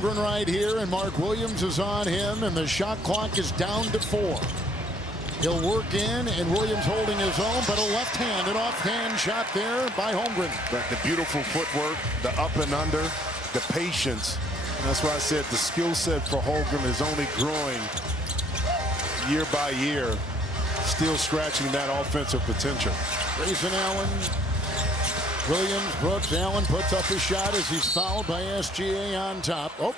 Holmgren right here, and Mark Williams is on him, and the shot clock is down to 4. He'll work in, and Williams holding his own, but an offhand shot there by Holmgren. The beautiful footwork, the up and under, the patience. And that's why I said the skill set for Holmgren is only growing year by year, still scratching that offensive potential. Grayson Allen, Williams, Brooks, Allen puts up his shot as he's fouled by SGA on top. Oh,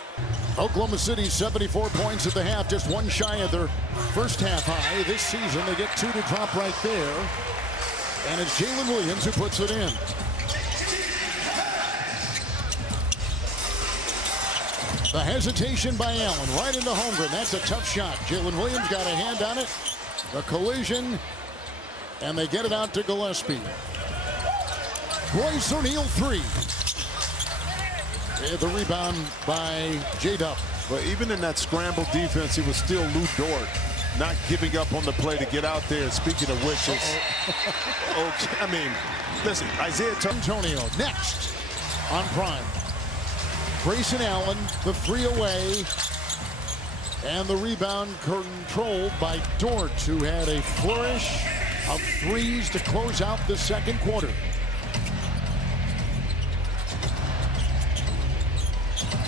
Oklahoma City 74 points at the half, just one shy of their first half high. This season they get 2 to drop right there. And it's Jalen Williams who puts it in. The hesitation by Allen right into Holmgren. That's a tough shot. Jalen Williams got a hand on it. The collision, and they get it out to Gillespie. Royce O'Neal 3. And the rebound by J-Dub. But even in that scramble defense, it was still Lou Dort not giving up on the play to get out there. Speaking of which, it's okay. I mean, listen, Isaiah Antonio next on Prime. Grayson Allen, the 3 away. And the rebound controlled by Dort, who had a flourish of threes to close out the second quarter.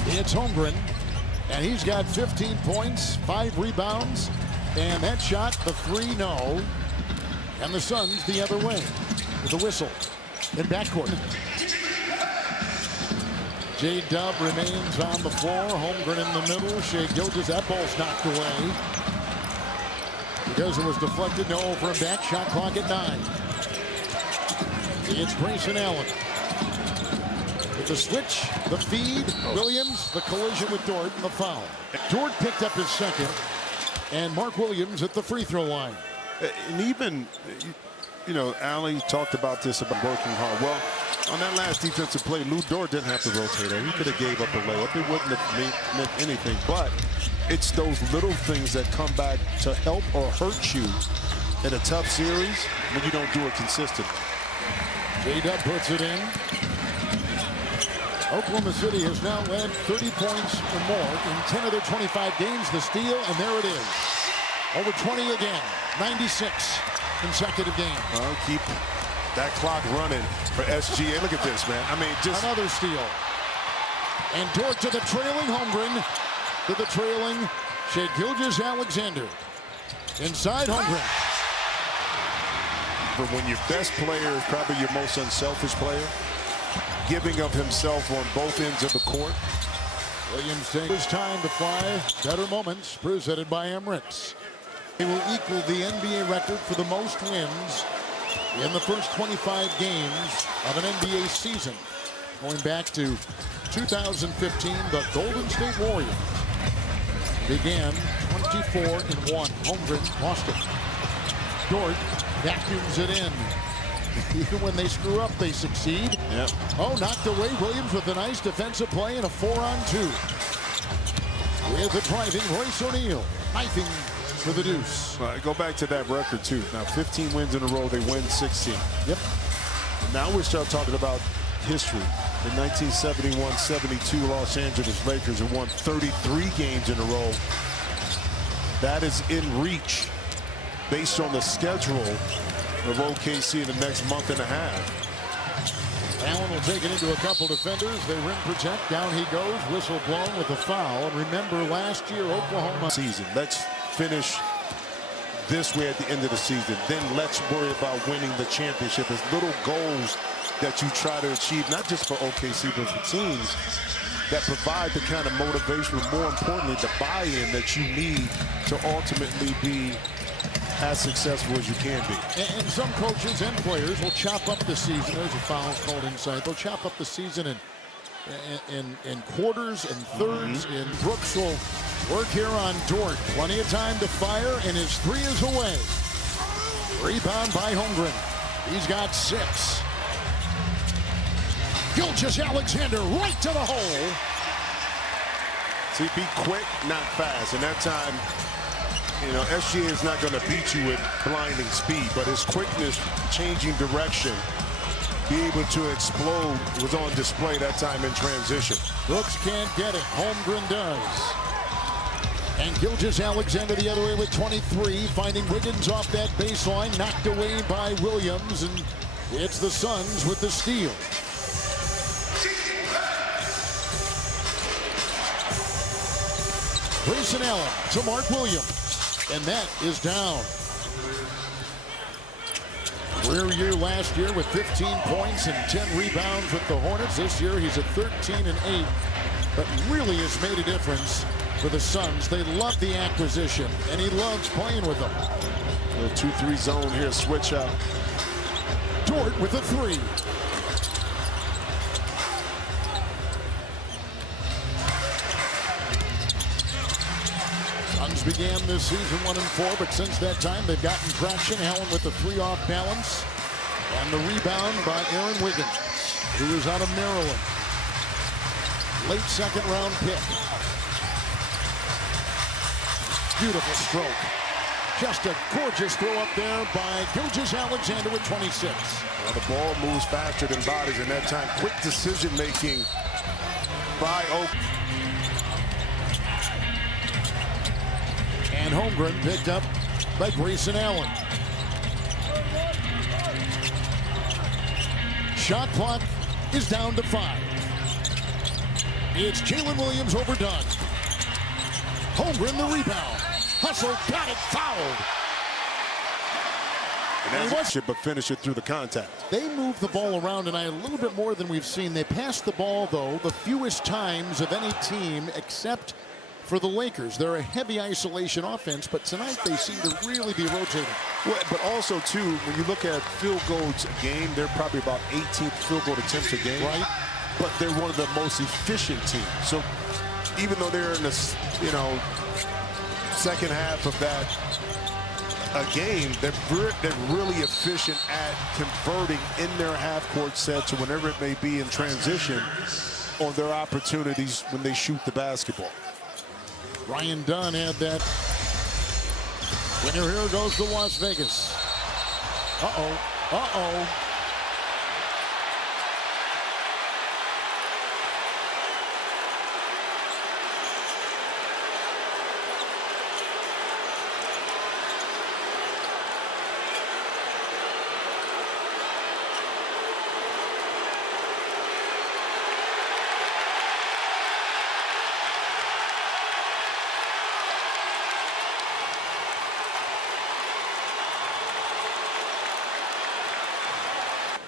It's Holmgren, and he's got 15 points, 5 rebounds, and that shot, the 3, no. And the Suns the other way with a whistle in backcourt. J-Dub remains on the floor. Holmgren in the middle. Shea Gilgeous, that ball's knocked away because it was deflected. No over and back. Shot clock at 9. It's Grayson Allen. With the switch, the feed, Williams, the collision with Dort, and the foul. Dort picked up his second, and Mark Williams at the free throw line. And even, you know, Allie talked about this, about working hard. Well, on that last defensive play, Lou Dort didn't have to rotate her. He could have gave up a layup. It wouldn't have meant anything. But it's those little things that come back to help or hurt you in a tough series when you don't do it consistently. J-Dub puts it in. Oklahoma City has now led 30 points or more in 10 of their 25 games. The steal, and there it is. Over 20 again. 96 consecutive games. Well, keep that clock running for SGA. Look at this, man. I mean, just another steal. And Dort to the trailing Holmgren. To the trailing Shea Gilgeous-Alexander. Inside Holmgren. For when your best player is probably your most unselfish player, giving of himself on both ends of the court. Williams takes his time to fly. Better moments presented by Emirates. He will equal the NBA record for the most wins in the first 25 games of an NBA season. Going back to 2015, the Golden State Warriors began 24-1. Holmgren lost it. Dort vacuums it in. Even when they screw up, they succeed. Yep. Oh, knocked away. Williams with a nice defensive play and a 4-on-2. With the driving Royce O'Neal, knifing for the deuce. Go back to that record, too. Now, 15 wins in a row, they win 16. Yep. Now we start talking about history. In 1971-72, Los Angeles Lakers have won 33 games in a row. That is in reach based on the schedule of OKC in the next month and a half. Allen will take it into a couple defenders. They rim protect. Down he goes. Whistle blown with a foul. And remember, last year, Oklahoma season. Let's finish this way at the end of the season. Then let's worry about winning the championship. As little goals that you try to achieve, not just for OKC, but for teams that provide the kind of motivation, but more importantly, the buy-in that you need to ultimately be as successful as you can be. And some coaches and players will chop up the season. There's a foul called inside. They'll chop up the season in quarters and thirds. And Brooks will work here on Dort. Plenty of time to fire, and his 3 is away. Rebound by Holmgren. He's got 6. Gilgeous-Alexander right to the hole. See, be quick, not fast. And that time, you know, SGA is not going to beat you with blinding speed, but his quickness, changing direction, be able to explode was on display that time in transition. Brooks can't get it. Holmgren does. And Gilgeous-Alexander the other way with 23, finding Wiggins off that baseline, knocked away by Williams, and it's the Suns with the steal. Grayson Allen to Mark Williams, and that is down. Career year last year with 15 points and 10 rebounds with the Hornets. This year he's at 13 and 8, but really has made a difference for the Suns. They love the acquisition, and he loves playing with them. The 2-3 zone here, switch up. Dort with a three. Suns began this season 1-4, but since that time they've gotten traction. Allen with the three off balance, and the rebound by Aaron Wiggins, who is out of Maryland. Late second round pick. Beautiful stroke. Just a gorgeous throw up there by Gilgeous-Alexander with 26. Well, the ball moves faster than bodies in that time. Quick decision making by Oak. And Holmgren picked up by Grayson Allen. Shot clock is down to 5. It's Jalen Williams overdone. Holmgren the rebound. Hustle, got it, fouled. And that's but finish it through the contact. They move the ball around tonight a little bit more than we've seen. They pass the ball, though, the fewest times of any team except for the Lakers. They're a heavy isolation offense, but tonight they seem to really be rotating. Well, but also, too, when you look at field goals a game, they're probably about 18 field goal attempts a game. Right. But they're one of the most efficient teams. So even though they're in the, second half of that game, they're really efficient at converting in their half-court sets or whenever it may be in transition on their opportunities when they shoot the basketball. Ryan Dunn had that. Winner here goes to Las Vegas. Uh-oh. Uh-oh.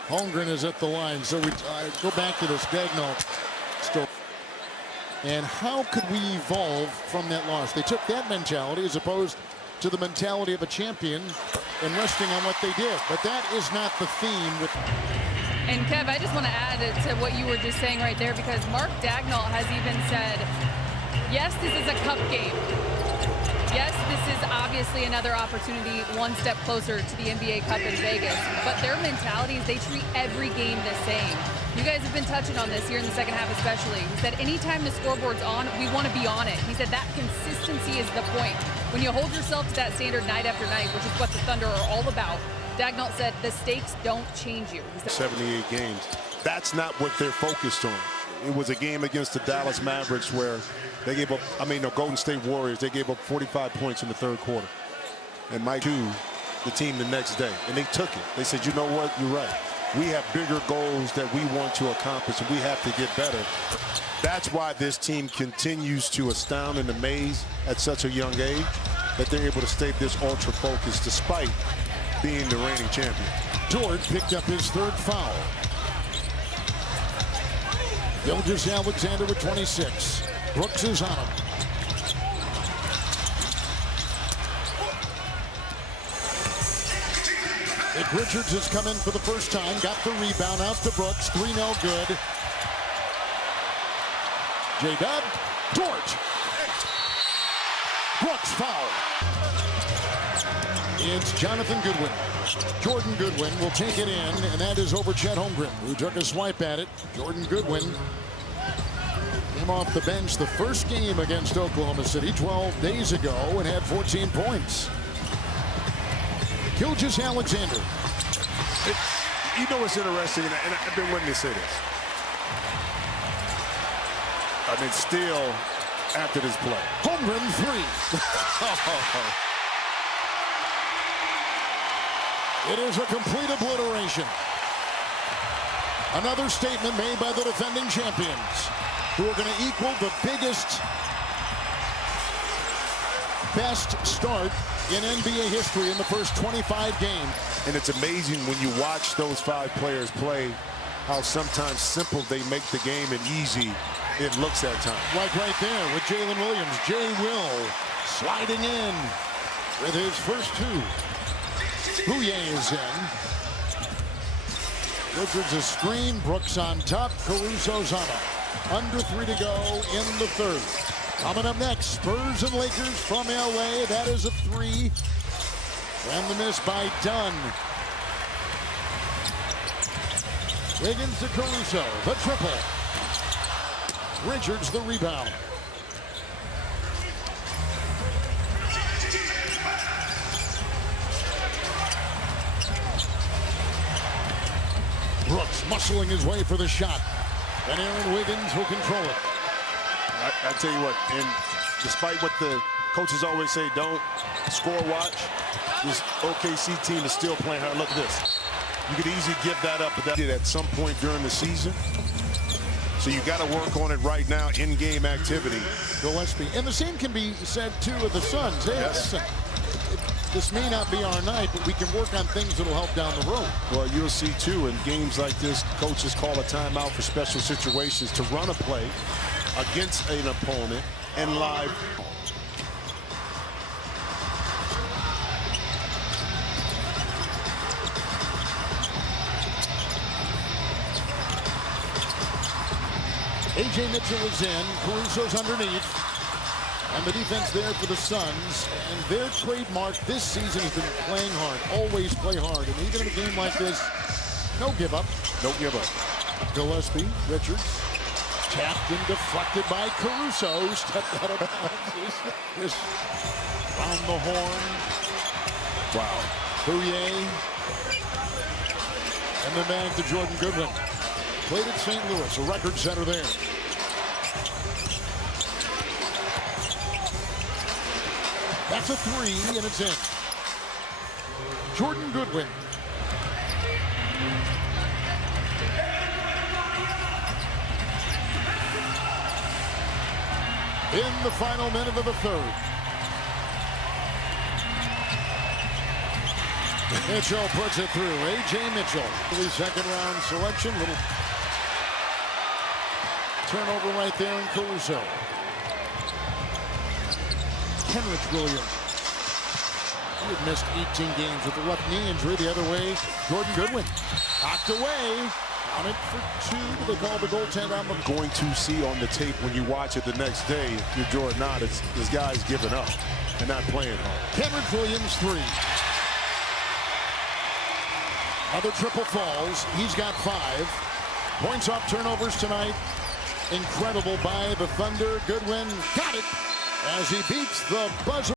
Holmgren is at the line, so we go back to this. Daigneault still. And how could we evolve from that loss? They took that mentality as opposed to the mentality of a champion and resting on what they did. But that is not the theme. And Kev, I just want to add to what you were just saying right there, because Mark Daigneault has even said, yes, this is a cup game. Yes, this is obviously another opportunity, one step closer to the NBA Cup in Vegas, but their mentality is they treat every game the same. You guys have been touching on this here in the second half especially. He said anytime the scoreboard's on, we want to be on it. He said that consistency is the point. When you hold yourself to that standard night after night, which is what the Thunder are all about, Daigneault said the stakes don't change you. 78 games. That's not what they're focused on. It was a game against the Dallas Mavericks where they gave up, the Golden State Warriors, they gave up 45 points in the third quarter. And Mike to the team the next day, and they took it. They said, you know what, you're right. We have bigger goals that we want to accomplish, and we have to get better. That's why this team continues to astound and amaze at such a young age, that they're able to stay this ultra-focused despite being the reigning champion. Dort picked up his third foul. Gilgeous-Alexander with 26. Brooks is on him. Nick Richards has come in for the first time. Got the rebound out to Brooks. 3 no good. J-Dub. Dort. Brooks foul. It's Jonathan Goodwin. Jordan Goodwin will take it in, and that is over Chet Holmgren, who took a swipe at it. Jordan Goodwin came off the bench the first game against Oklahoma City 12 days ago and had 14 points. Gilgeous-Alexander. You know what's interesting, and I've been waiting to say this. I mean, still after this play. Home run 3. It is a complete obliteration. Another statement made by the defending champions, who are going to equal the biggest, best start in NBA history in the first 25 games. And it's amazing when you watch those 5 players play, how sometimes simple they make the game and easy it looks at times. Like right there with Jalen Williams. Jay Will sliding in with his first 2. Bouye is in. Richards a screen. Brooks on top. Caruso's on it. Under 3 to go in the 3rd. Coming up next, Spurs and Lakers from LA. That is a 3. And the miss by Dunn. Wiggins to Caruso. The triple. Richards the rebound. Brooks muscling his way for the shot. And Aaron Wiggins will control it. I tell you what, and despite what the coaches always say, don't score watch, this OKC team is still playing hard. Look at this. You could easily give that up, but that did at some point during the season. So you got to work on it right now, in-game activity. Gillespie. And the same can be said, too, of the Suns. Hey, yes. Listen, this may not be our night, but we can work on things that will help down the road. Well, you'll see, too, in games like this, coaches call a timeout for special situations to run a play against an opponent and live. A.J. Mitchell is in. Caruso's underneath. And the defense there for the Suns. And their trademark this season has been playing hard. Always play hard. And even in a game like this, no give up. No give up. Gillespie, Richards. Tapped and deflected by Caruso. Stepped out of bounds. This round the horn. Wow. Bouye. And then back to Jordan Goodwin. Played at St. Louis, a record setter there. That's a 3, and it's in. Jordan Goodwin. In the final minute of the 3rd. Mitchell puts it through. A.J. Mitchell. The second-round selection. Little turnover right there in Caruso. Kenrich Williams. He had missed 18 games with the left knee injury. The other way, Jordan Goodwin. Knocked away. On it for 2. Do they call the goaltend on the... Going to see on the tape when you watch it the next day, if you're Jordan not, this guy's giving up and not playing hard. Kenrich Williams, 3. Other triple falls. He's got 5. Points off turnovers tonight. Incredible by the Thunder. Goodwin got it as he beats the buzzer.